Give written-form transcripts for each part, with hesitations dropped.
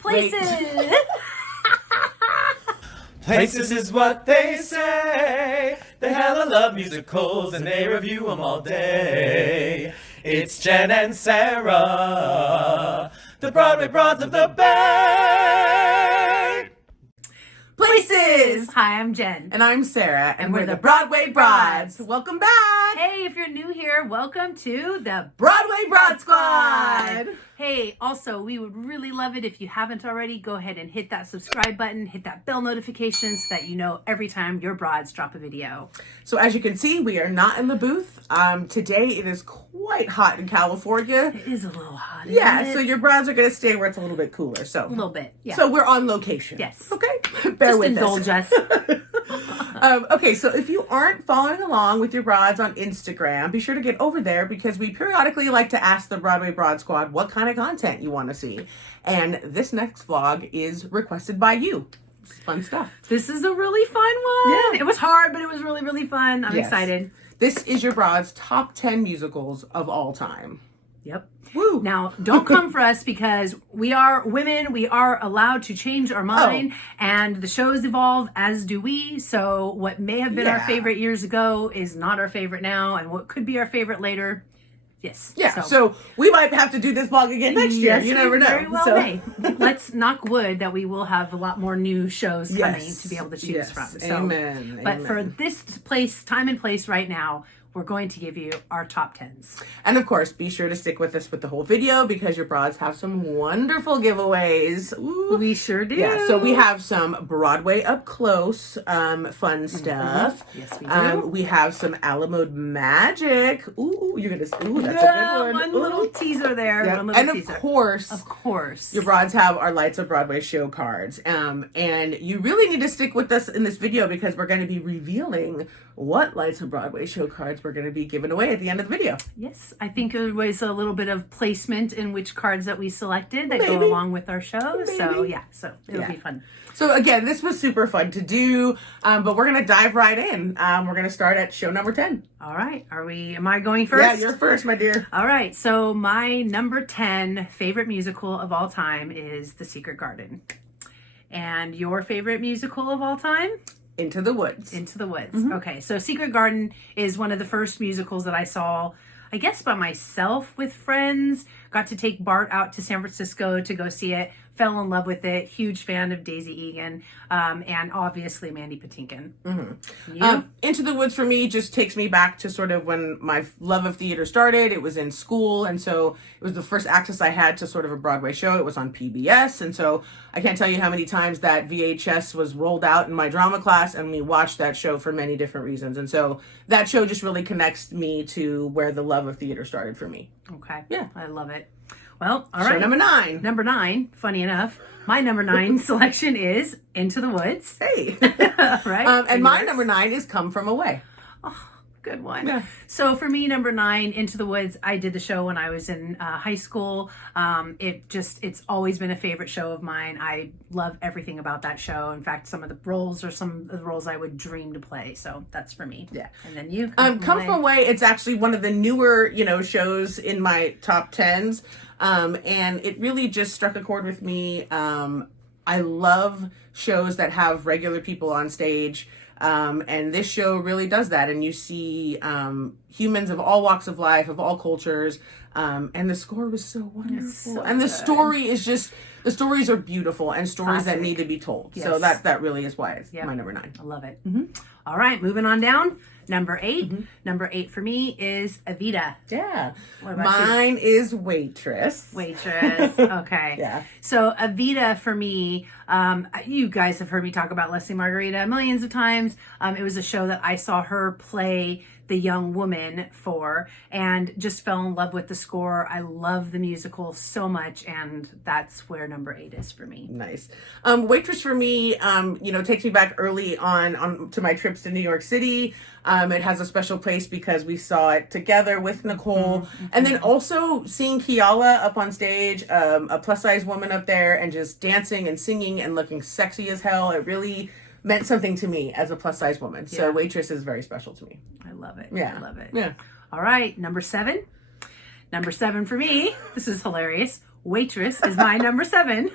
Places. Places is what they say. They hella love musicals and they review them all day. It's Jen and Sarah, the Broadway Broads of the Bay. Places. Hi, I'm Jen. And I'm Sarah. And we're the Broadway Broads. Welcome back. Hey, if you're new here, welcome to the Broadway Broad Squad. Hey, also, we would really love it if you haven't already. Go ahead and hit that subscribe button, hit that bell notification so that you know every time your broads drop a video. So as you can see, we are not in the booth. Today it is quite hot in California. It is a little hot. Yeah, so your broads are going to stay where it's a little bit cooler. So a little bit, yeah. So we're on location. Yes. Okay. Bear Just with indulge us. Okay, so if you aren't following along with your broads on Instagram, be sure to get over there because we periodically like to ask the Broadway Broad Squad what kind of content you want to see. And this next vlog is requested by you. It's fun stuff. This is a really fun one. Yeah. It was hard, but it was really, really fun. I'm excited. This is your broad's top 10 musicals of all time. Yep. Woo. Now, don't come for us because we are women. We are allowed to change our mind, and the shows evolve, as do we. So what may have been our favorite years ago is not our favorite now, and what could be our favorite later, yes. Yeah, so we might have to do this vlog again next year. You never know. Very well may. Let's knock wood that we will have a lot more new shows coming to be able to choose from. So, Amen. But for this time and place right now, we're going to give you our top 10s. And of course, be sure to stick with us with the whole video because your broads have some wonderful giveaways. Ooh. We sure do. Yeah, so we have some Broadway up close fun stuff. Yes, we do. We have some Alamode Magic. Ooh, you're gonna. Ooh, that's a good one. One little teaser there. Yep. One little And teaser. of course, your your broads have our Lights of Broadway show cards. And you really need to stick with us in this video because we're going to be revealing what Lights of Broadway show cards we're going to be giving away at the end of the video. Yes, I think there was a little bit of placement in which cards that we selected that go along with our show. So yeah, it'll be fun. So again, this was super fun to do, but we're going to dive right in. We're going to start at show number 10. All right. Am I going first? Yeah, you're first, my dear. All right. So my number 10 favorite musical of all time is The Secret Garden. And your favorite musical of all time? Into the Woods. Into the Woods. Okay. So Secret Garden is one of the first musicals that I saw, I guess, by myself with friends. Got to take Bart out to San Francisco to go see it. Fell in love with it. Huge fan of Daisy Egan. And obviously Mandy Patinkin. Into the Woods for me just takes me back to sort of when my love of theater started. It was in school. And so it was the first access I had to sort of a Broadway show. It was on PBS. And so I can't tell you how many times that VHS was rolled out in my drama class. And we watched that show for many different reasons. And so that show just really connects me to where the love of theater started for me. Okay. Yeah. I love it. Well, all right. Show number 9. Number 9, funny enough, my number 9 selection is Into the Woods. Hey. Right? And my number 9 is Come From Away. Oh, good one. Yeah. So for me, number 9, Into the Woods, I did the show when I was in high school. It's always been a favorite show of mine. I love everything about that show. In fact, some of the roles are some of the roles I would dream to play. So that's for me. Yeah. And then you Come From Away. It's actually one of the newer, shows in my top 10s. And it really just struck a chord with me. I love shows that have regular people on stage. And this show really does that. And you see humans of all walks of life, of all cultures. And the score was so wonderful. And the story is just, the stories are beautiful and stories that need to be told. Yes. So that really is why it's my number 9. I love it. All right, moving on down. Number 8. Number 8 for me is Evita. Yeah. What about Mine is Waitress. Waitress. Okay. Yeah. So Evita for me, you guys have heard me talk about Leslie Margarita millions of times. It was a show that I saw her play the young woman for and just fell in love with the score. I love the musical so much, and that's where number 8 is for me. Nice. Waitress for me, takes me back early on to my trips to New York City. It has a special place because we saw it together with Nicole. And then also seeing Kiala up on stage, a plus size woman up there and just dancing and singing and looking sexy as hell. It really meant something to me as a plus size woman. So Waitress is very special to me. I love it. Yeah. I love it. Yeah. All right. Number 7. Number 7 for me, this is hilarious, Waitress is my number 7.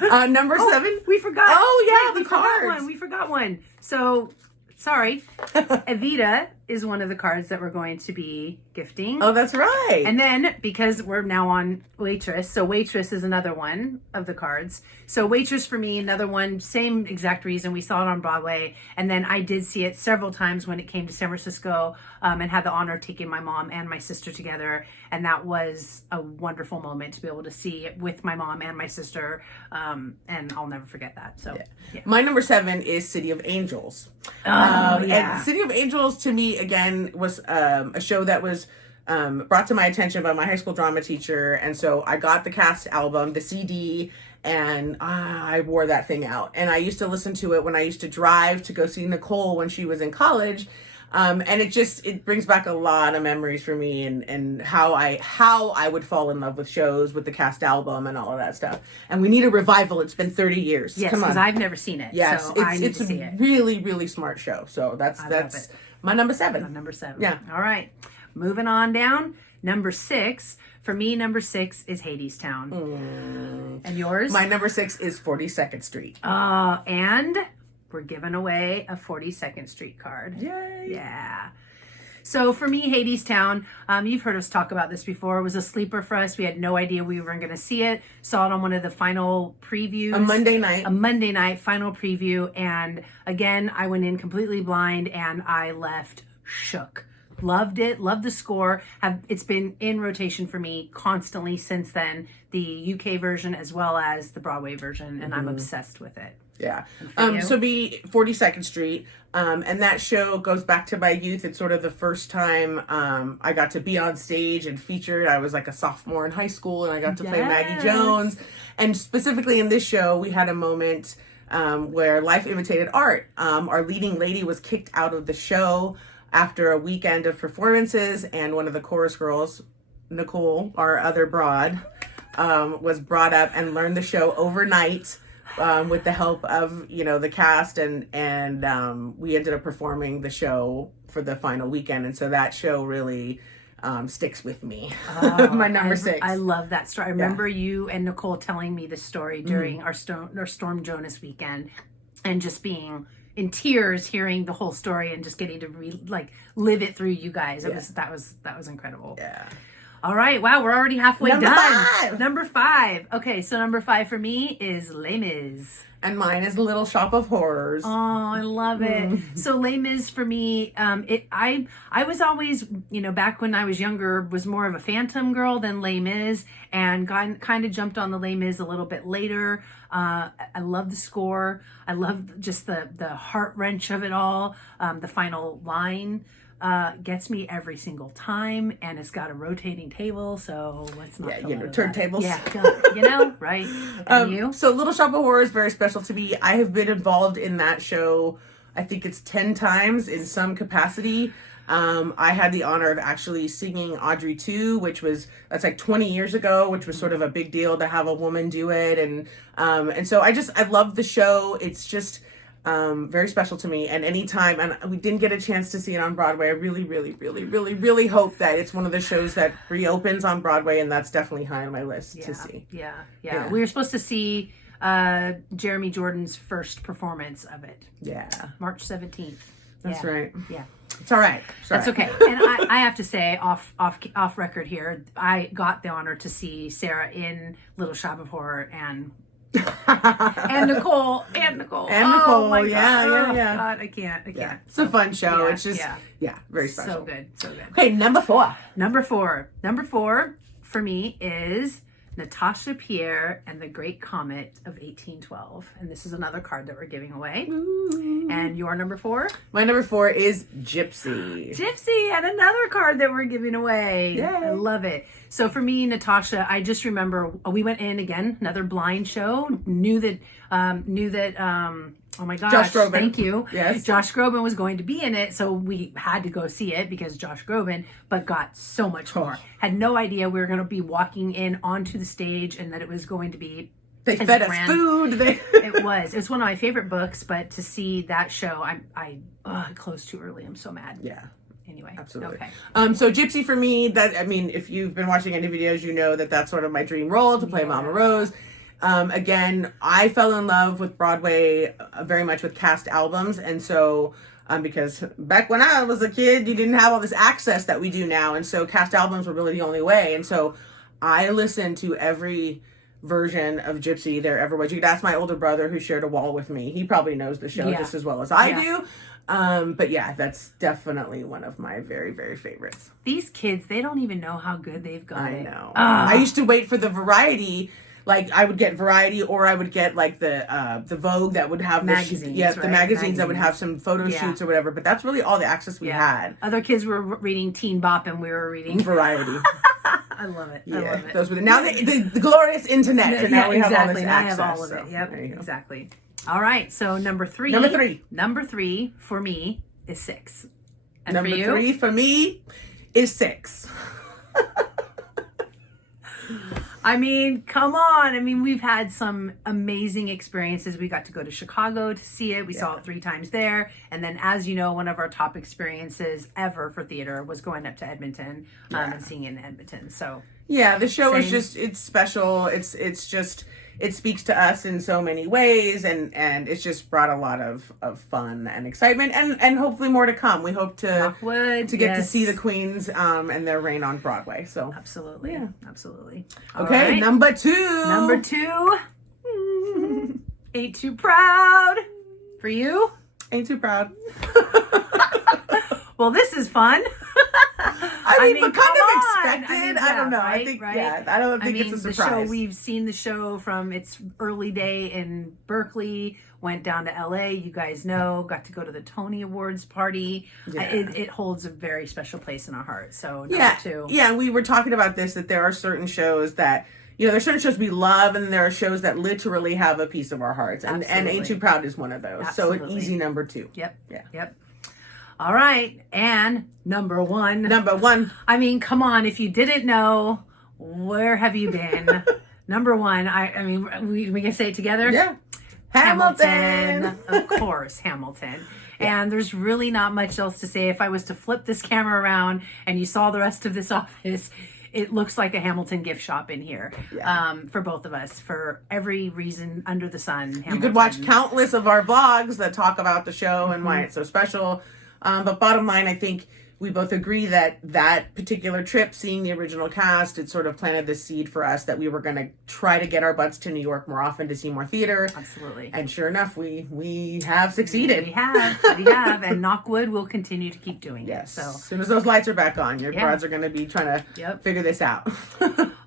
Number 7. We forgot. Oh, yeah, we the forgot cards. one. We forgot one. So, sorry. Evita is one of the cards that we're going to be gifting. Oh, that's right. And then, because we're now on Waitress, so Waitress is another one of the cards. So Waitress for me, another one, same exact reason. We saw it on Broadway. And then I did see it several times when it came to San Francisco, and had the honor of taking my mom and my sister together. And that was a wonderful moment to be able to see it with my mom and my sister. And I'll never forget that. So, yeah. My number 7 is City of Angels. Yeah. And City of Angels, to me, again, was a show that was brought to my attention by my high school drama teacher. And so I got the cast album, the CD, and I wore that thing out. And I used to listen to it when I used to drive to go see Nicole when she was in college. And it brings back a lot of memories for me, and how I would fall in love with shows with the cast album and all of that stuff. And we need a revival. It's been 30 years. Yes, Come on. because I've never seen it. Yes, so I need to see a it. really, really smart show. So that's it. my number 7. Number 7. Yeah. All right. Moving on down. Number 6. For me, number 6 is Hadestown. And yours? My number 6 is 42nd Street. And we're giving away a 42nd Street card. Yay! Yeah. So for me, Hadestown, you've heard us talk about this before. It was a sleeper for us. We had no idea we were going to see it. Saw it on one of the final previews. A Monday night final preview. And again, I went in completely blind and I left shook. Loved it. Loved the score. It's been in rotation for me constantly since then. The UK version as well as the Broadway version. And I'm obsessed with it. Yeah. you? So be 42nd Street. And that show goes back to my youth. It's sort of the first time I got to be on stage and featured. I was like a sophomore in high school and I got to play Maggie Jones. And specifically in this show, we had a moment where life imitated art. Our leading lady was kicked out of the show after a weekend of performances, and one of the chorus girls, Nicole, our other broad, was brought up and learned the show overnight. With the help of, the cast, and we ended up performing the show for the final weekend. And so that show really sticks with me. My number 6. I love that story. I remember you and Nicole telling me the story during our Storm Jonas weekend, and just being in tears hearing the whole story and just getting to live it through you guys. That was incredible. Yeah. All right. Wow. We're already halfway Number done. 5. Number 5. Okay. So number 5 for me is Les Mis. And mine is Little Shop of Horrors. Oh, I love it. So Les Mis for me, I was always, back when I was younger, was more of a Phantom girl than Les Mis, and kind of jumped on the Les Mis a little bit later. I love the score. I love just the heart wrench of it all. The final line gets me every single time, and it's got a rotating table, so let's not turntables. Right? And you? So Little Shop of Horrors is very special to me. I have been involved in that show, I think it's 10 times in some capacity. I had the honor of actually singing Audrey 2, that's like 20 years ago, which was sort of a big deal to have a woman do it. And so I love the show. It's just very special to me. And anytime, and we didn't get a chance to see it on Broadway, I really, really, really, really, really hope that it's one of the shows that reopens on Broadway, and that's definitely high on my list to see. Yeah. We were supposed to see Jeremy Jordan's first performance of it. Yeah. March 17th. That's right. Yeah. It's all right. That's okay. And I have to say, off record here, I got the honor to see Sarah in Little Shop of Horror and Nicole. Oh my God. Yeah. God, I can't. It's a fun show. Yeah, it's just very special. So good. Okay, number 4. Number four for me is Natasha Pierre and the Great Comet of 1812. And this is another card that we're giving away. Ooh. And your number 4? My number 4 is Gypsy. And another card that we're giving away. Yay. I love it. So for me, Natasha, I just remember we went in again, another blind show, knew that, oh my gosh. Josh Groban. Thank you. Yes. Josh Groban was going to be in it. So we had to go see it because Josh Groban, but got so much more. Had no idea we were going to be walking in onto the stage and that it was going to be. They fed us food. It was one of my favorite books, but to see that show, it closed too early. I'm so mad. Yeah. anyway. Absolutely. Okay. So Gypsy for me, if you've been watching any videos, you know that's sort of my dream role, to play Mama Rose. Again, I fell in love with Broadway very much with cast albums. And so, because back when I was a kid, you didn't have all this access that we do now. And so cast albums were really the only way. And so I listened to every version of Gypsy there ever was. You could ask my older brother who shared a wall with me. He probably knows the show just as well as I do. But yeah, that's definitely one of my very, very favorites. These kids, they don't even know how good they've got I it. know. I used to wait for the variety. Like I would get Variety, or I would get like the Vogue that would have magazines, the magazines that would have some photo shoots or whatever. But that's really all the access we had. Other kids were reading Teen Bop, and we were reading Variety. I love it. Yeah, I love it. those were now the glorious internet. And now we have all this now access. I have all of it. Yep, exactly. All right, so number three for me is 6. And number for you? 3 for me is 6. I mean, come on. I mean, we've had some amazing experiences. We got to go to Chicago to see it. We saw it 3 times there. And then, as you know, one of our top experiences ever for theater was going up to Edmonton and seeing it in Edmonton. So yeah, the show is just, it's special. It's just, it speaks to us in so many ways, and it's just brought a lot of fun and excitement, and hopefully more to come. We hope to get to see the Queens and their reign on Broadway. So absolutely, absolutely. Okay, right. Number 2. Ain't Too Proud. For you? Ain't Too Proud. Well, this is fun. I mean, but kind of expected. I don't know. Right, I think, right? I don't think it's a surprise. We've seen the show from its early day in Berkeley, went down to LA. You guys know, got to go to the Tony Awards party. Yeah. It holds a very special place in our hearts. So, number 2. Yeah, we were talking about this, that there are certain shows that, there's certain shows we love, and there are shows that literally have a piece of our hearts. And Aint Too Proud is one of those. Absolutely. So, an easy number 2. Yep. All right, and number 1. I mean, come on, if you didn't know, where have you been? Number 1, I mean, we can say it together? Yeah. Hamilton. Of course, Hamilton. Yeah. And there's really not much else to say. If I was to flip this camera around and you saw the rest of this office, it looks like a Hamilton gift shop in here for both of us, for every reason under the sun. Hamilton. You could watch countless of our vlogs that talk about the show and why it's so special. But bottom line, I think we both agree that particular trip, seeing the original cast, it sort of planted the seed for us that we were going to try to get our butts to New York more often to see more theater. Absolutely. And sure enough, we have succeeded. We have. And knock wood, we'll continue to keep doing it. So as soon as those lights are back on, your broads are going to be trying to figure this out.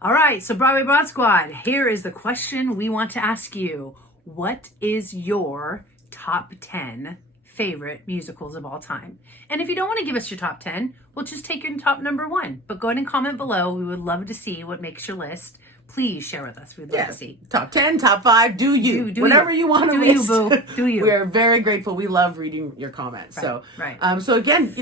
All right. So Broadway Broad Squad, here is the question we want to ask you. What is your top 10 favorite musicals of all time? And if you don't want to give us your top 10, we'll just take your top number 1. But go ahead and comment below. We would love to see what makes your list. Please share with us. We'd love to see. Top 10, top 5, do you. Whatever you want to list. Do you, boo. Do you. We're very grateful. We love reading your comments. So again,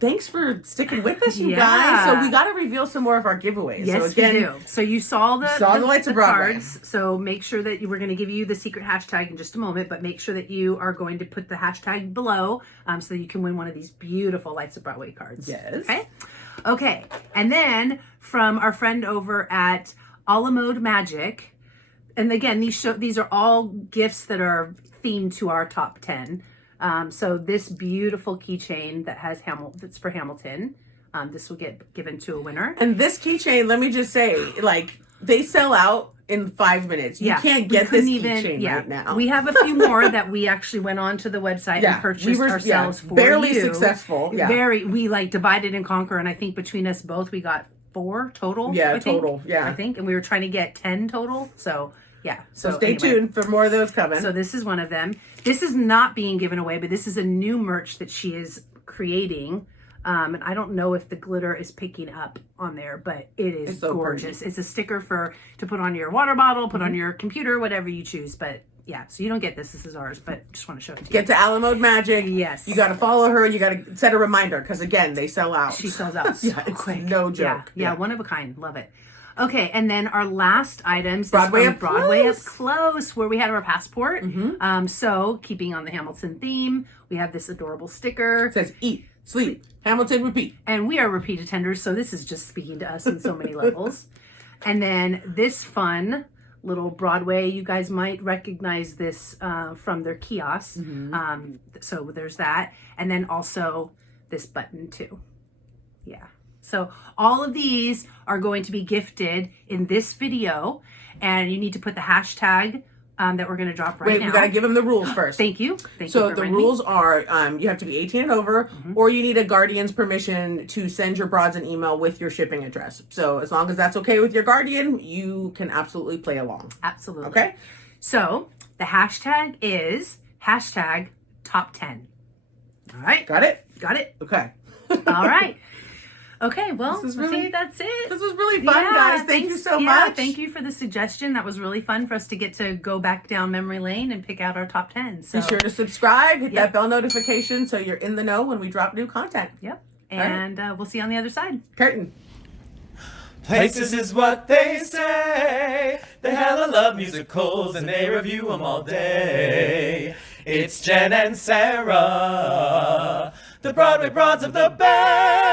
thanks for sticking with us, you guys. So we got to reveal some more of our giveaways. Yes, so again, we do. So you saw the lights of Broadway. Cards. So make sure that we're going to give you the secret hashtag in just a moment, but make sure that you are going to put the hashtag below so that you can win one of these beautiful Lights of Broadway cards. Yes. Okay. And then from our friend over at Alamode Magic, and again, these are all gifts that are themed to our top 10. So this beautiful keychain that has that's for Hamilton. This will get given to a winner. And this keychain, let me just say, they sell out in 5 minutes. You can't get this keychain right now. We have a few more that we actually went on to the website and purchased ourselves for barely you. Successful. Yeah. We divided and conquer, and I think between us both we got 4 total. I think, and we were trying to get 10 total. So stay tuned for more of those coming. So this is one of them. This is not being given away, but this is a new merch that she is creating. And I don't know if the glitter is picking up on there, but it's so gorgeous. Pretty. It's a sticker to put on your water bottle, put on your computer, whatever you choose. But so you don't get this. This is ours, but just want to show it to you. Get to Alamode Magic. Yes. You got to follow her. You got to set a reminder because, again, they sell out. She sells out so quick. No joke. Yeah, one of a kind. Love it. Okay, and then our last items Broadway is from Broadway Up Close, where we had our passport. So, keeping on the Hamilton theme, we have this adorable sticker. It says, eat, sleep, Hamilton, repeat. And we are repeat attenders, so this is just speaking to us in so many levels. And then this fun little Broadway, you guys might recognize this from their kiosks. So there's that. And then also this button too. Yeah. So all of these are going to be gifted in this video, and you need to put the hashtag that we're going to drop right now. Wait, we got to give them the rules first. Thank you. So the rules are you have to be 18 and over, or you need a guardian's permission to send your broads an email with your shipping address. So as long as that's okay with your guardian, you can absolutely play along. Absolutely. Okay? So the hashtag is hashtag top 10. All right. Got it? Got it? Okay. All right. Okay, well, This is I really- think that's it. This was really fun, guys. Thank you so much. Thank you for the suggestion. That was really fun for us to get to go back down memory lane and pick out our top 10. So Be sure to subscribe, hit that bell notification so you're in the know when we drop new content. Yep. And we'll see you on the other side. Curtain. Places is what they say. They hella love musicals and they review them all day. It's Jen and Sarah, the Broadway broads of the Bay.